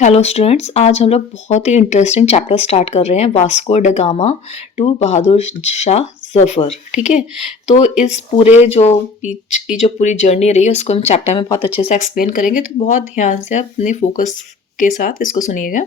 Hello students, आज हम लोग बहुत ही इंटरेस्टिंग चैप्टर स्टार्ट कर रहे हैं, वास्को ड गामा टू बहादुर शाह जफर। ठीक है, तो इस पूरे जो बीच की जो पूरी जर्नी रही है उसको हम चैप्टर में बहुत अच्छे से एक्सप्लेन करेंगे, तो बहुत ध्यान से अपने फोकस के साथ इसको सुनिएगा।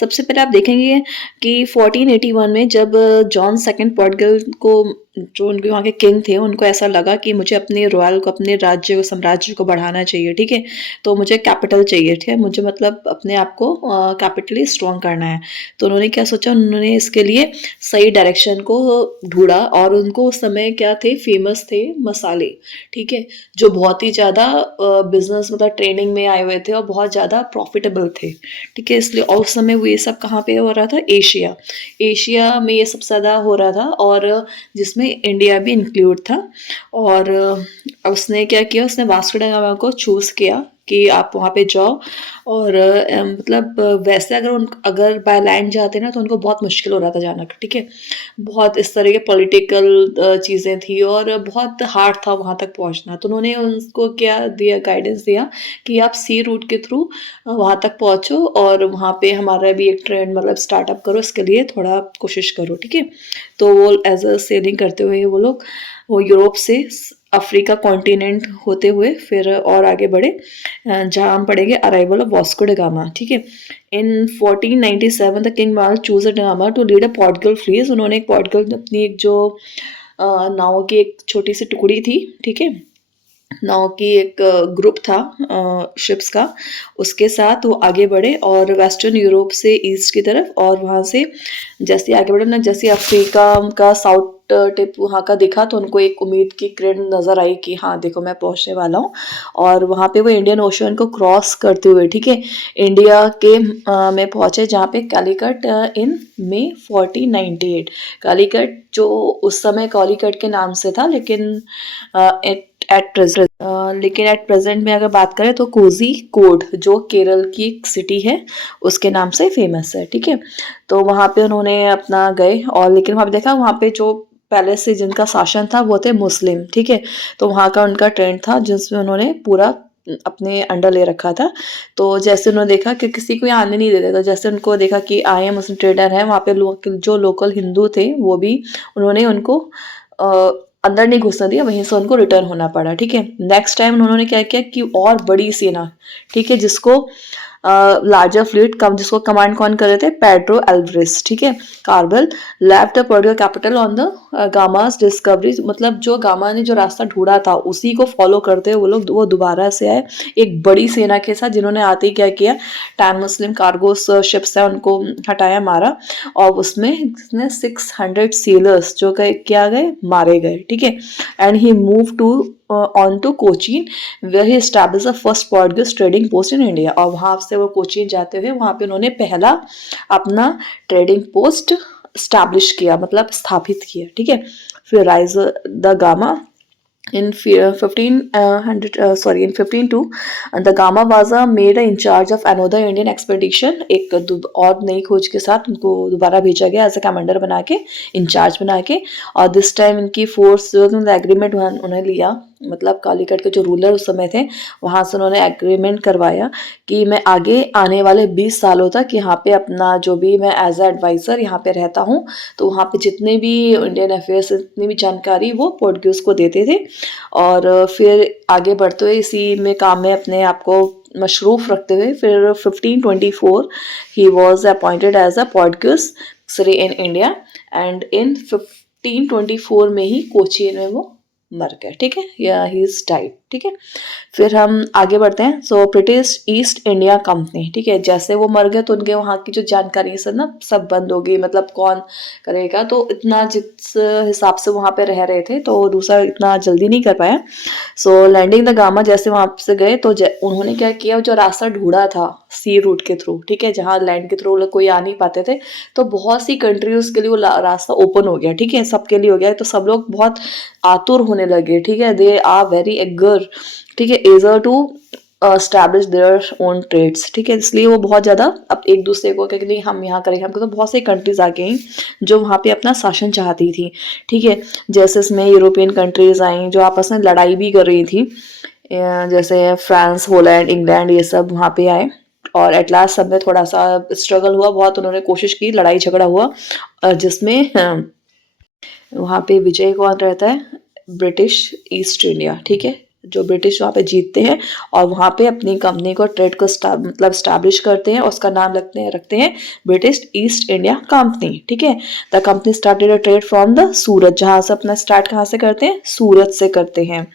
सबसे पहले आप देखेंगे कि 1481 में जब जॉन सेकंड पोर्टुगल को, जो उनके वहाँ के किंग थे, उनको ऐसा लगा कि मुझे अपने रॉयल को, अपने राज्य को, साम्राज्य को बढ़ाना चाहिए। ठीक है, तो मुझे कैपिटल चाहिए। ठीक है, मुझे मतलब अपने आप को कैपिटली स्ट्रॉन्ग करना है। तो उन्होंने क्या सोचा, उन्होंने इसके लिए सही डायरेक्शन को ढूंढा, और उनको उस समय क्या थे, फेमस थे मसाले। ठीक है, जो बहुत ही ज़्यादा बिजनेस मतलब ट्रेनिंग में आए हुए थे और बहुत ज़्यादा प्रॉफिटेबल थे। ठीक है, इसलिए और उस समय वो ये सब कहाँ पे हो रहा था, एशिया एशिया में ये सबसे ज़्यादा हो रहा था, और जिसमें इंडिया भी इंक्लूड था। और उसने क्या किया, उसने वास्को ड गामा को चूज़ किया कि आप वहाँ पे जाओ। और मतलब वैसे अगर बाय लैंड जाते ना तो उनको बहुत मुश्किल हो रहा था जाना। ठीक है, बहुत इस तरह के पॉलिटिकल चीज़ें थी और बहुत हार्ड था वहाँ तक पहुँचना। तो उन्होंने उनको क्या दिया, गाइडेंस दिया कि आप सी रूट के थ्रू वहाँ तक पहुँचो, और वहाँ पे हमारा भी एक ट्रेंड मतलब स्टार्टअप करो, इसके लिए थोड़ा कोशिश करो। ठीक है, तो वो एज अ सेलिंग करते हुए वो लोग वो यूरोप से अफ्रीका कॉन्टिनेंट होते हुए फिर और आगे बढ़े, जहाँ हम पढ़ेंगे arrival of Vasco da Gama. ठीक है, इन 1497 the king mall choose da gamma two lead a Portugal fleas. उन्होंने एक पोर्टुगल अपनी एक जो नाव की एक छोटी सी टुकड़ी थी, ठीक है, नाव की एक ग्रुप था शिप्स का, उसके साथ वो आगे बढ़े और वेस्टर्न यूरोप से ईस्ट की तरफ, और वहाँ से जैसे आगे बढ़े ना, जैसे अफ्रीका का साउथ टिप वहाँ का दिखा तो उनको एक उम्मीद की किरण नज़र आई कि हाँ देखो मैं पहुँचने वाला हूँ। और वहाँ पे वो इंडियन ओशन को क्रॉस करते हुए, ठीक है, इंडिया के में पहुँचे, जहाँ पे कालीकट इन मई 1498। कालीकट जो उस समय कालीकट के नाम से था, लेकिन एट प्रेजेंट में अगर बात करें तो कोजी कोड, जो केरल की एक सिटी है, उसके नाम से फेमस है। ठीक है, तो वहाँ पे उन्होंने अपना गए, और लेकिन वहाँ पे देखा, वहाँ पे जो पहले से जिनका शासन था वो थे मुस्लिम। ठीक है, तो वहाँ का उनका ट्रेंड था जिसमें उन्होंने पूरा अपने अंडर ले रखा था। तो जैसे उन्होंने देखा कि किसी को यहाँ आने नहीं देते, तो जैसे उनको देखा कि आए हैं मुस्लिम ट्रेडर हैं, वहाँ पे जो लोकल हिंदू थे वो भी, उन्होंने उनको अंदर नहीं घुसने दिया, वहीं से उनको रिटर्न होना पड़ा। ठीक है, नेक्स्ट टाइम उन्होंने क्या किया कि और बड़ी सेना, ठीक है, जिसको लार्जर फ्लीट कम, जिसको कमांड कौन कर रहे थे, पेड्रो एल्वरेस। ठीक है, Cabral left the Portugal capital on the Gama's discovery, मतलब जो गामा ने जो रास्ता ढूंढा था उसी को फॉलो करते हुए वो दोबारा से आए एक बड़ी सेना के साथ, जिन्होंने आते ही क्या किया, 10 मुस्लिम कार्गोस शिप्स है उनको हटाया, मारा, और उसमें 600 सेलर्स जो क्या गए, मारे गए। ठीक है, and he move to on to Cochin, where he establish the first Portuguese trading post in India. और वहाँ से वो कोचीन जाते हुए वहाँ पे उन्होंने पहला अपना ट्रेडिंग पोस्ट स्टैब्लिश किया, मतलब स्थापित किया। ठीक है, फिर rise the gamma in 1502 the Gama was made in charge of another Indian expedition, एक और नई खोज के साथ उनको दोबारा भेजा गया एज ए कमांडर बना के, इंचार्ज बना के। और दिस टाइम इनकी फोर्स जो एग्रीमेंट उन्हें लिया, मतलब कालीकट के जो रूलर उस समय थे वहाँ से उन्होंने एग्रीमेंट करवाया कि मैं आगे आने वाले 20 सालों तक यहाँ पे अपना जो भी मैं एज ए एडवाइज़र यहाँ पे रहता हूँ, तो वहाँ पे जितने भी इंडियन अफेयर्स, जितनी भी जानकारी वो पोर्टुगीज़ को देते थे। और फिर आगे बढ़ते हुए इसी में काम में अपने आप को मशरूफ़ रखते हुए फिर 1524 he was appointed as a Portuguese viceroy in India, and in 1524 में ही कोचीन में वो मर गए। ठीक है, या ही इज डाइड। ठीक है, फिर हम आगे बढ़ते हैं। So British East India company, ठीक है, जैसे वो मर गए तो उनके वहाँ की जो जानकारी है ना सब बंद हो गई, मतलब कौन करेगा, तो इतना जिस हिसाब से वहाँ पे रह रहे थे तो दूसरा इतना जल्दी नहीं कर पाया। सो लैंडिंग द गामा, जैसे वहाँ से गए तो उन्होंने क्या किया, जो रास्ता ढूंढा था सी रूट के थ्रू, ठीक है, जहाँ लैंड के थ्रू कोई आ नहीं पाते थे, तो बहुत सी कंट्रीज के लिए वो रास्ता ओपन हो गया। ठीक है, सबके लिए हो गया, तो सब लोग बहुत आतुर होने लगे। ठीक है, दे आर वेरी एगर, ठीक है, eager to establish their own trades. ठीक है, इसलिए वो बहुत ज़्यादा अब एक दूसरे को कहते नहीं हम यहाँ करेंगे, हमको तो बहुत सारी कंट्रीज आ गई जो वहाँ पे अपना शासन चाहती थी। ठीक है, जैसे इसमें यूरोपियन कंट्रीज आई जो आपस में लड़ाई भी कर रही थी, जैसे फ्रांस, होलैंड, इंग्लैंड, ये सब वहाँ पे आए। और एट लास्ट सब में थोड़ा सा स्ट्रगल हुआ, बहुत उन्होंने कोशिश की, लड़ाई झगड़ा हुआ, जिसमें वहाँ पे विजय कौन रहता है, ब्रिटिश ईस्ट इंडिया, ठीक है, जो ब्रिटिश वहाँ पे जीतते हैं और वहाँ पे अपनी कंपनी को ट्रेड को मतलब स्टैब्लिश करते हैं, उसका नाम रखते हैं ब्रिटिश ईस्ट इंडिया कंपनी, ठीक है। The company started a trade from the Surat, जहाँ से अपना स्टार्ट कहाँ से करते हैं, सूरत से करते हैं,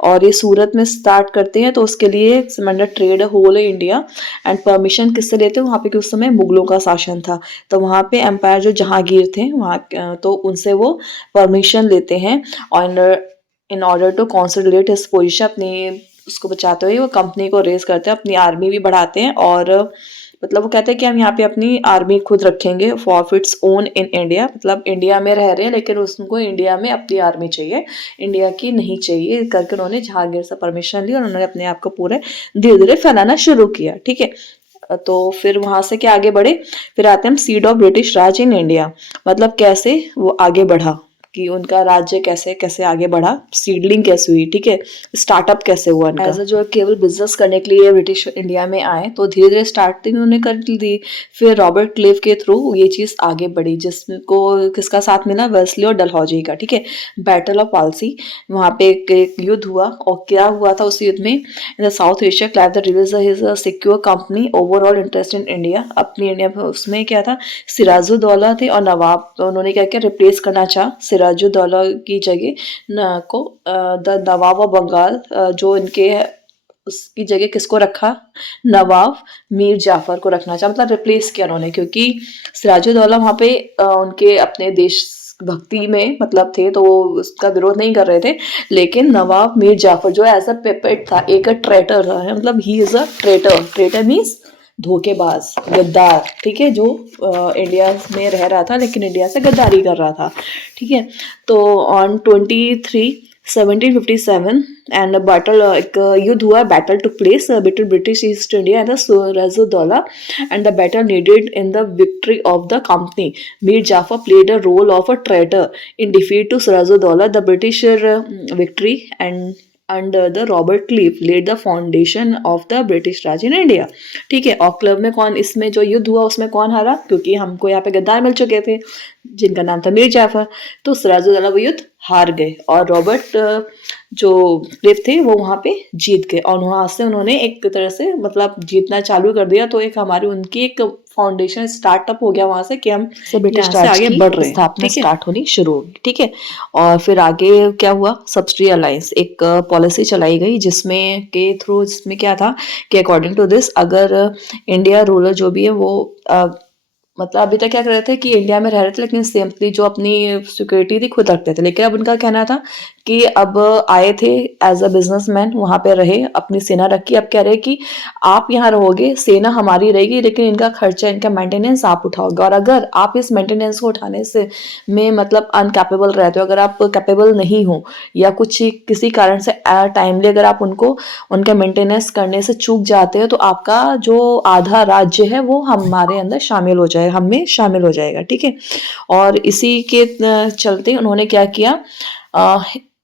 और ये सूरत में स्टार्ट करते हैं, तो उसके लिए trade whole India and permission किससे लेते हैं, वहाँ पे उस समय मुगलों का शासन था, तो वहाँ पे एम्पायर जो जहांगीर थे वहाँ, तो उनसे वो परमिशन लेते हैं, और in order to consolidate his position, अपनी उसको बचाते हुए वो कंपनी को रेज करते हैं, अपनी आर्मी भी बढ़ाते हैं, और मतलब वो कहते हैं कि हम यहाँ पे अपनी आर्मी खुद रखेंगे for its own in India, मतलब इंडिया में रह रहे हैं लेकिन उसको इंडिया में अपनी आर्मी चाहिए, इंडिया की नहीं चाहिए करके उन्होंने जहांगीर से परमिशन ली और उन्होंने अपने आप को पूरे धीरे धीरे फैलाना शुरू किया, ठीक है। तो फिर वहां से क्या आगे बढ़े, फिर आते हैं हम seed of British Raj in India, मतलब कैसे वो आगे बढ़ा, कि उनका राज्य कैसे कैसे आगे बढ़ा, सीडलिंग कैसे हुई, ठीक है, स्टार्टअप कैसे हुआ उनका, एज जो केवल बिजनेस करने के लिए ब्रिटिश इंडिया में आए, तो धीरे धीरे स्टार्टिंग उन्होंने कर दी, फिर रॉबर्ट क्लेव के थ्रू ये चीज आगे बढ़ी, जिसको किसका साथ मिला, वेस्ली और डलहौजी का, ठीक है। बैटल ऑफ पालसी, वहाँ पे एक युद्ध हुआ, और क्या हुआ था उस युद्ध में, in the south Asia Clive the release his secure company overall interest in India, अपनी इंडिया में उसमें क्या था, सिराजुद्दौला थे और नवाब, तो उन्होंने क्या किया, रिप्लेस करना चाहा सिराजुद्दौला की जगह द नवाब ऑफ बंगाल, जो इनके उसकी जगह किसको रखा, नवाब मीर जाफर को रखना चाहा, मतलब रिप्लेस किया उन्होंने, क्योंकि सिराजुद्दौला वहाँ पे उनके अपने देश भक्ति में मतलब थे, तो वो उसका विरोध नहीं कर रहे थे, लेकिन नवाब मीर जाफर जो एज अ पेपेट था, एक ट्रेटर था, मतलब he is a traitor, traitor means धोखेबाज, गद्दार, ठीक है, जो इंडिया में रह रहा था लेकिन इंडिया से गद्दारी कर रहा था, ठीक है। तो ऑन 1757 एंड बैटल, एक युद्ध हुआ, battle took place between British East India and Sirajuddaula, and the battle needed in the victory of the company, Mir Jafar played a role of a traitor in defeat to Sirajuddaula, the British victory and under the Robert Clive led the foundation of the British Raj in India, ठीक है। और club में कौन, इसमें जो युद्ध हुआ उसमें कौन हारा, क्योंकि हमको यहाँ पे गद्दार मिल चुके थे जिनका नाम था मीर जाफर, तो सिराजुद्दौला वो युद्ध हार गए, और रॉबर्ट जो क्लिव थे वो वहाँ पे जीत गए, और वहाँ से उन्होंने एक तरह से मतलब जीतना चालू कर दिया, तो एक हमारी उनकी एक फाउंडेशन स्टार्टअप हो गया वहां से, कि हम ब्रिटिश राज से आगे बढ़ रहे हैं, स्थापना स्टार्ट होनी शुरू होगी, ठीक है। और फिर आगे क्या हुआ, सबसिडी अलायंस, एक पॉलिसी चलाई गई जिसमें के थ्रू, जिसमें क्या था कि अकॉर्डिंग टू दिस, अगर इंडिया रूलर जो भी है वो मतलब अभी तक क्या कर रहे थे कि इंडिया में रह रहे थे लेकिन सिंपली जो अपनी सिक्योरिटी थी खुद रखते थे, लेकिन अब उनका कहना था कि अब आए थे एज अ बिजनेसमैन, वहां पे रहे, अपनी सेना रखी, अब कह रहे कि आप यहाँ रहोगे, सेना हमारी रहेगी, लेकिन इनका खर्चा, इनका मेंटेनेंस आप उठाओगे, और अगर आप इस मेंटेनेंस को उठाने से में मतलब अनकैपेबल रहते हो, अगर आप कैपेबल नहीं हो या कुछ किसी कारण से टाइमली अगर आप उनको उनका मेंटेनेंस करने से चूक जाते हो, तो आपका जो आधा राज्य है वो हमारे अंदर शामिल हो जाएगा, हम में शामिल हो जाएगा, ठीक है। और इसी के चलते उन्होंने क्या किया,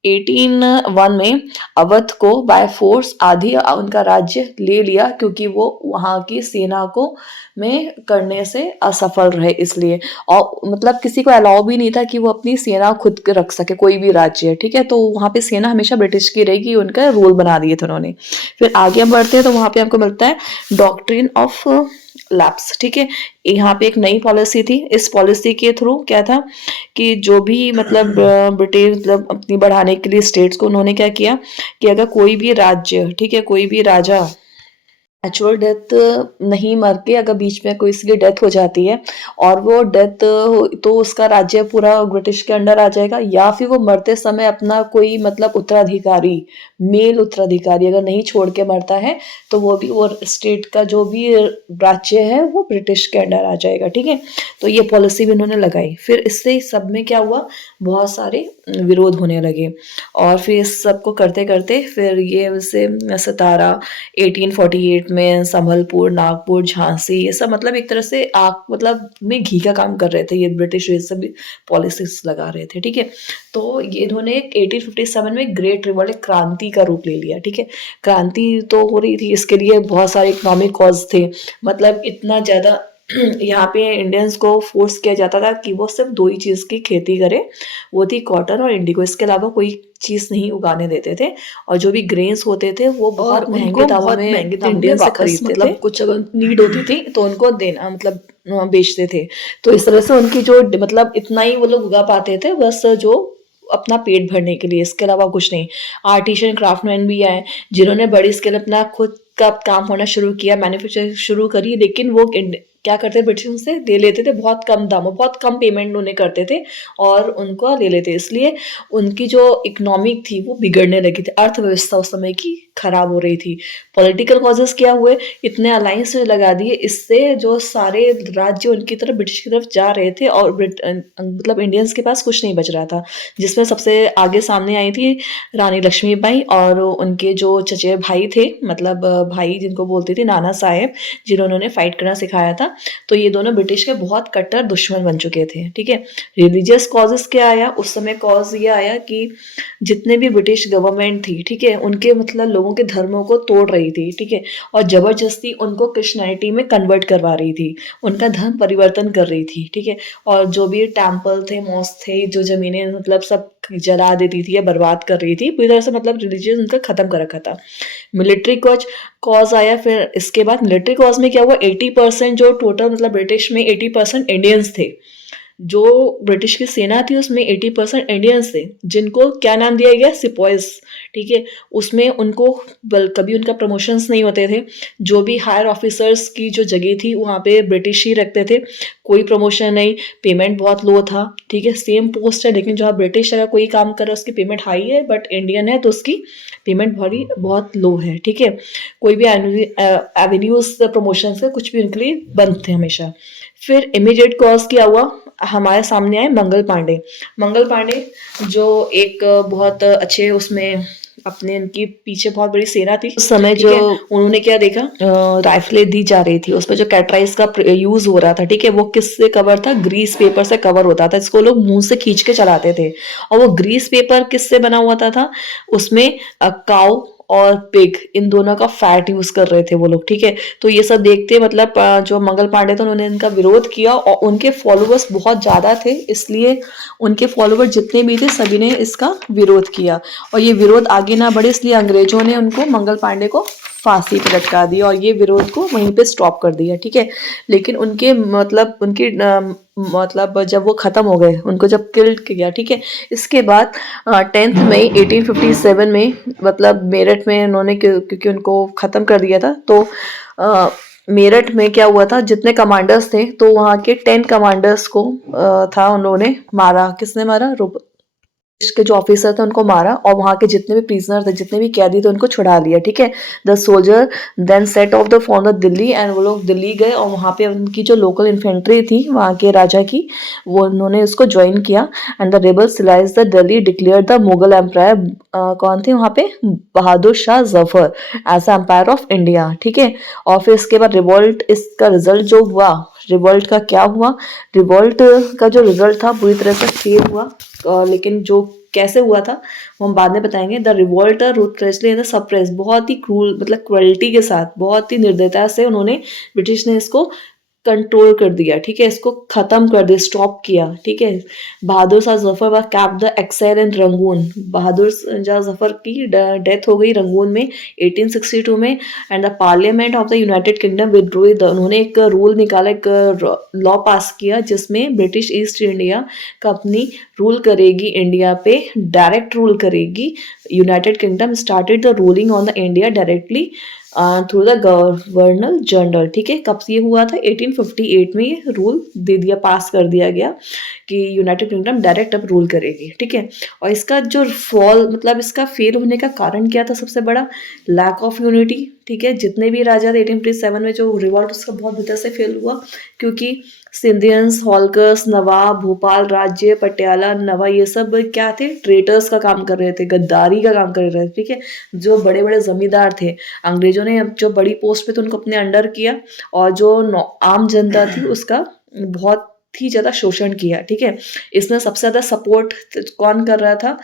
1801 में अवध को बाय फोर्स आधी उनका राज्य ले लिया, क्योंकि वो वहां की सेना को में करने से असफल रहे, इसलिए, और मतलब किसी को अलाउ भी नहीं था कि वो अपनी सेना खुद रख सके, कोई भी राज्य, ठीक है, तो वहां पे सेना हमेशा ब्रिटिश की रहेगी, उनका रूल बना दिए थे उन्होंने। फिर आगे हम बढ़ते हैं तो वहां पे हमको मिलता है डॉक्ट्रिन ऑफ लैप्स, ठीक है। यहाँ पे एक नई पॉलिसी थी, इस पॉलिसी के थ्रू क्या था कि जो भी मतलब ब्रिटेन मतलब अपनी बढ़ाने के लिए स्टेट्स को उन्होंने क्या किया कि अगर कोई भी राज्य, ठीक है, कोई भी राजा नेचुरल डेथ नहीं मर के अगर बीच में कोई इसलिए डेथ हो जाती है और वो डेथ तो उसका राज्य पूरा ब्रिटिश के अंडर आ जाएगा, या फिर वो मरते समय अपना कोई मतलब उत्तराधिकारी, मेल उत्तराधिकारी अगर नहीं छोड़ के मरता है, तो वो भी वो स्टेट का जो भी राज्य है वो ब्रिटिश के अंडर आ जाएगा, ठीक है। तो ये पॉलिसी भी उन्होंने लगाई। फिर इससे सब में क्या हुआ, बहुत सारे विरोध होने लगे। और फिर इस सबको करते करते फिर ये उसे सतारा 1848 में संभलपुर, नागपुर, झांसी, ये सब मतलब एक तरह से आग मतलब में घी का काम कर रहे थे, ये ब्रिटिश ये सब पॉलिसीज लगा रहे थे, ठीक है। तो ये इन्होंने 1857 में ग्रेट रिवॉल्ट, एक क्रांति का रूप ले लिया, ठीक है। क्रांति तो हो रही थी, इसके लिए बहुत सारे इकोनॉमिक कॉज थे, मतलब इतना ज़्यादा यहाँ पे इंडियंस को फोर्स किया जाता था कि वो सिर्फ दो ही चीज़ की खेती करें, वो थी कॉटन और इंडिगो, इसके अलावा कोई चीज़ नहीं उगाने देते थे। और जो भी ग्रेन्स होते थे वो बहुत महंगे दामों में इंडियन से खरीदते थे, मतलब कुछ अगर नीड होती थी तो उनको देना मतलब बेचते थे। तो इस तरह से उनकी जो मतलब इतना ही वो लोग उगा पाते थे, बस जो अपना पेट भरने के लिए, इसके अलावा कुछ नहीं। आर्टिशियन क्राफ्टमैन भी आए जिन्होंने बड़ी स्केल अपना खुद का काम होना शुरू किया, मैन्युफैक्चरिंग शुरू करी, लेकिन वो क्या करते थे, ब्रिटिश से ले लेते थे बहुत कम दामों, बहुत कम पेमेंट उन्हें करते थे और उनको ले लेते, इसलिए उनकी जो इकोनॉमिक थी वो बिगड़ने लगी थी, अर्थव्यवस्था उस समय की खराब हो रही थी। पॉलिटिकल कॉजेस क्या हुए, इतने अलायंस लगा दिए, इससे जो सारे राज्य उनकी तरफ ब्रिटिश की तरफ जा रहे थे और मतलब इंडियंस के पास कुछ नहीं बच रहा था, जिसमें सबसे आगे सामने आई थी रानी लक्ष्मीबाई और उनके जो चचेरे भाई थे, मतलब भाई जिनको बोलते थे नाना साहेब, जिन्होंने फाइट करना सिखाया था। तो ये दोनों ब्रिटिश के बहुत कट्टर दुश्मन बन चुके थे, ठीक है। रिलीजियस कॉजेस क्या आया उस समय, कॉज ये आया कि जितने भी ब्रिटिश गवर्नमेंट थी, ठीक है, उनके मतलब लोगों के धर्मों को तोड़ रही थी, ठीक है, और जबरदस्ती उनको क्रिश्चियनिटी में कन्वर्ट करवा रही थी, उनका धर्म परिवर्तन कर रही थी, ठीक है। और जो भी टेम्पल थे, मॉस्क थे, जो जमीनें मतलब सब जला देती थी या बर्बाद कर रही थी पूरी तरह से, मतलब रिलीजियस उनका खत्म कर रखा था। मिलिट्री कॉज आया, फिर इसके बाद मिलिट्री कॉज में क्या हुआ, 80% जो टोटल मतलब ब्रिटिश में 80% इंडियंस थे, जो ब्रिटिश की सेना थी उसमें 80% इंडियंस थे, जिनको क्या नाम दिया गया, सिपॉइज, ठीक है। उसमें उनको कभी उनका प्रमोशंस नहीं होते थे, जो भी हायर ऑफिसर्स की जो जगह थी वहाँ पे ब्रिटिश ही रखते थे, कोई प्रमोशन नहीं, पेमेंट बहुत लो था, ठीक है। सेम पोस्ट है लेकिन जहाँ ब्रिटिश अगर कोई काम कर रहा है उसकी पेमेंट हाई है, बट इंडियन है तो उसकी पेमेंट बहुत लो है, ठीक है। कोई भी एवेन्यूज प्रमोशन से कुछ भी उनके लिए बंद थे हमेशा। फिर इमीडिएट कॉज क्या हुआ, हमारे सामने आए मंगल पांडे। मंगल पांडे जो एक बहुत अच्छे उसमें अपने उनकी पीछे बहुत बड़ी सेना थी उस समय, जो उन्होंने क्या देखा, राइफलें दी जा रही थी, उसमें जो कैटराइज का यूज हो रहा था, ठीक है, वो किससे कवर था, ग्रीस पेपर से कवर होता था, इसको लोग मुंह से खींच के चलाते थे। और वो ग्रीस पेपर किससे बना हुआ था उसमें काउ और पिग, इन दोनों का फैट यूज कर रहे थे वो लोग, ठीक है। तो ये सब देखते मतलब जो मंगल पांडे थे उन्होंने इनका विरोध किया और उनके फॉलोअर्स बहुत ज्यादा थे, इसलिए उनके फॉलोअर्स जितने भी थे सभी ने इसका विरोध किया। और ये विरोध आगे ना बढ़े इसलिए अंग्रेजों ने उनको, मंगल पांडे को फांसी पर लटका दिया और ये विरोध को वहीं पे स्टॉप कर दिया, ठीक है। लेकिन उनके मतलब उनकी मतलब जब वो खत्म हो गए, उनको जब किल किया, ठीक है, इसके बाद 10 मई 1857 में मतलब मेरठ में उन्होंने, क्योंकि उनको खत्म कर दिया था, तो मेरठ में क्या हुआ था, जितने कमांडर्स थे तो वहाँ के 10 कमांडर्स को था उन्होंने मारा, किसने मारा, के जो ऑफिसर थे उनको मारा और वहाँ के जितने भी प्रिजनर थे, जितने भी कैदी थे उनको छुड़ा लिया, ठीक है। The soldier then set off the for the Delhi, and वो लोग दिल्ली गए और वहाँ पे उनकी जो लोकल इन्फेंट्री थी वहाँ के राजा की, वो उन्होंने उसको ज्वाइन किया। एंड द रेबल सिलाइज the Delhi declare the Mughal empire, कौन थे वहाँ पे, Bahadur Shah Zafar, as empire of India, ठीक है। और फिर इसके बाद रिवोल्ट, इसका रिजल्ट जो हुआ, रिवोल्ट का क्या हुआ, रिवोल्ट का जो रिजल्ट था पूरी तरह से फेल हुआ, लेकिन जो कैसे हुआ था वो हम बाद में बताएंगे। द रिवोल्टर रूथलेसली एंड सप्रेस, बहुत ही क्रूल मतलब क्रुएल्टी के साथ, बहुत ही निर्दयता से उन्होंने, ब्रिटिश ने इसको कंट्रोल कर दिया, ठीक है, इसको खत्म कर दिया, स्टॉप किया, ठीक है। बहादुर Shah Zafar was kept the exile in Rangoon, Bahadur Shah Zafar की डेथ हो गई रंगून में 1862 में। And the parliament of the United Kingdom withdraw, उन्होंने एक रूल निकाला, एक लॉ पास किया जिसमें British East India company rule करेगी, इंडिया पे डायरेक्ट रूल करेगी। United Kingdom started the ruling on the India directly through the governor general, ठीक है। कब ये हुआ था, 1858 में ये रूल दे दिया, पास कर दिया गया कि यूनाइटेड किंगडम डायरेक्ट अब रूल करेगी, ठीक है। और इसका जो फॉल मतलब इसका फेल होने का कारण क्या था, सबसे बड़ा लैक ऑफ यूनिटी, ठीक है। जितने भी राजा थे 1857 में जो रिवॉल्ट उसका बहुत भीतर से फेल हुआ, क्योंकि सिंधियंस, होल्कर्स, नवाब, भोपाल राज्य, पटियाला नवा, ये सब क्या थे, ट्रेटर्स का काम कर रहे थे, गद्दारी का काम कर रहे थे, ठीक है। जो बड़े बड़े जमींदार थे, अंग्रेजों ने अब जो बड़ी पोस्ट पे थे उनको अपने अंडर किया, और जो आम जनता थी उसका बहुत ही ज़्यादा शोषण किया, ठीक है। इसमें सबसे ज़्यादा सपोर्ट कौन कर रहा था,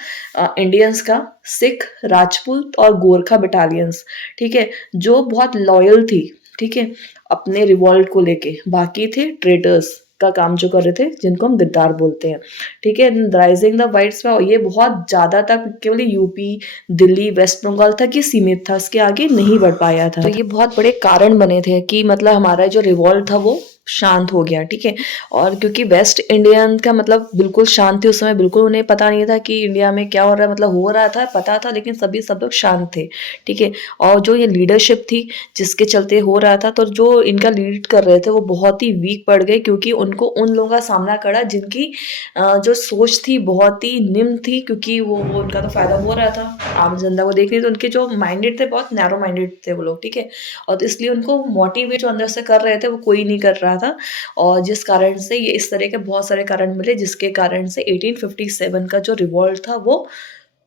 इंडियंस का, सिख, राजपूत और गोरखा बटालियंस, ठीक है, जो बहुत लॉयल थी, ठीक है, अपने रिवॉल्ट को लेके। बाकी थे ट्रेडर्स का काम जो कर रहे थे, जिनको हम गद्दार बोलते हैं, ठीक है। राइजिंग द वाइट्स, ये बहुत ज़्यादा तक केवल यूपी, दिल्ली, वेस्ट बंगाल तक ही सीमित था, इसके आगे नहीं बढ़ पाया था। तो ये बहुत बड़े कारण बने थे कि मतलब हमारा जो रिवॉल्ट था वो शांत हो गया, ठीक है। और क्योंकि वेस्ट इंडियन का मतलब बिल्कुल शांत थे उस समय, बिल्कुल उन्हें पता नहीं था कि इंडिया में क्या हो रहा है, मतलब हो रहा था पता था, लेकिन सब लोग शांत थे, ठीक है। और जो ये लीडरशिप थी जिसके चलते हो रहा था, तो जो इनका लीड कर रहे थे वो बहुत ही वीक पड़ गए, क्योंकि उनको उन लोगों का सामना करा जिनकी जो सोच थी बहुत ही निम्न थी, क्योंकि वो उनका तो फायदा हो रहा था आम जनता को देखने, तो उनके जो माइंडेड थे बहुत नैरो माइंडेड थे वो लोग, ठीक है। और तो इसलिए उनको मोटिवेट जो अंदर से कर रहे थे वो कोई नहीं कर रहा था, और जिस कारण से ये इस तरह के बहुत सारे कारण मिले, जिसके कारण से 1857 का जो रिवॉल्ट था वो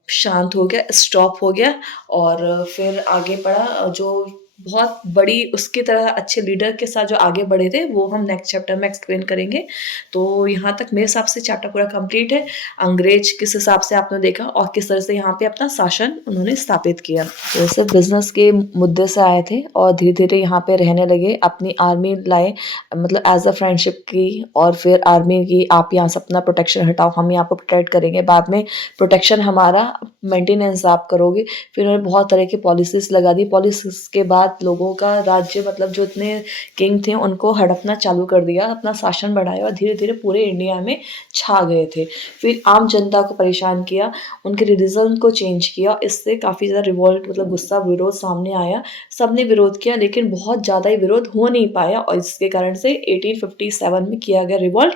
शांत हो गया, स्टॉप हो गया। और फिर आगे बढ़ा, जो बहुत बड़ी उसकी तरह अच्छे लीडर के साथ जो आगे बढ़े थे वो हम नेक्स्ट चैप्टर में एक्सप्लेन करेंगे। तो यहाँ तक मेरे हिसाब से चैप्टर पूरा कंप्लीट है। अंग्रेज किस हिसाब से आपने देखा और किस तरह से यहाँ पे अपना शासन उन्होंने स्थापित किया। तो सिर्फ बिजनेस के मुद्दे से आए थे और धीरे धीरे यहाँ पे रहने लगे, अपनी आर्मी लाए, मतलब एज अ फ्रेंडशिप की, और फिर आर्मी की आप यहाँ से अपना प्रोटेक्शन हटाओ, हम यहाँ पर प्रोटेक्ट करेंगे, बाद में प्रोटेक्शन हमारा मेंटेनेंस आप करोगे। फिर उन्होंने बहुत तरह की पॉलिसीज लगा दी। पॉलिसीज के बाद लोगों का राज्य, मतलब जो इतने किंग थे उनको हड़पना चालू कर दिया, अपना शासन बढ़ाया और धीरे धीरे पूरे इंडिया में छा गए थे। फिर आम जनता को परेशान किया, उनके रिलीजन को चेंज किया, इससे काफ़ी ज़्यादा रिवॉल्ट, मतलब गुस्सा, विरोध सामने आया। सबने विरोध किया, लेकिन बहुत ज़्यादा ही विरोध हो नहीं पाया, और इसके कारण से 1857 में किया गया रिवॉल्ट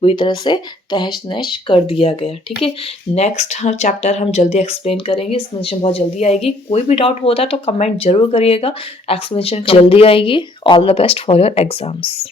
पूरी तरह से तहस नहस कर दिया गया, ठीक है। नेक्स्ट चैप्टर हम जल्दी एक्सप्लेन करेंगे, एक्सप्लेनेशन बहुत जल्दी आएगी। कोई भी डाउट होता है तो कमेंट जरूर करिएगा, एक्सप्लेनेशन जल्दी आएगी। All the best for your exams.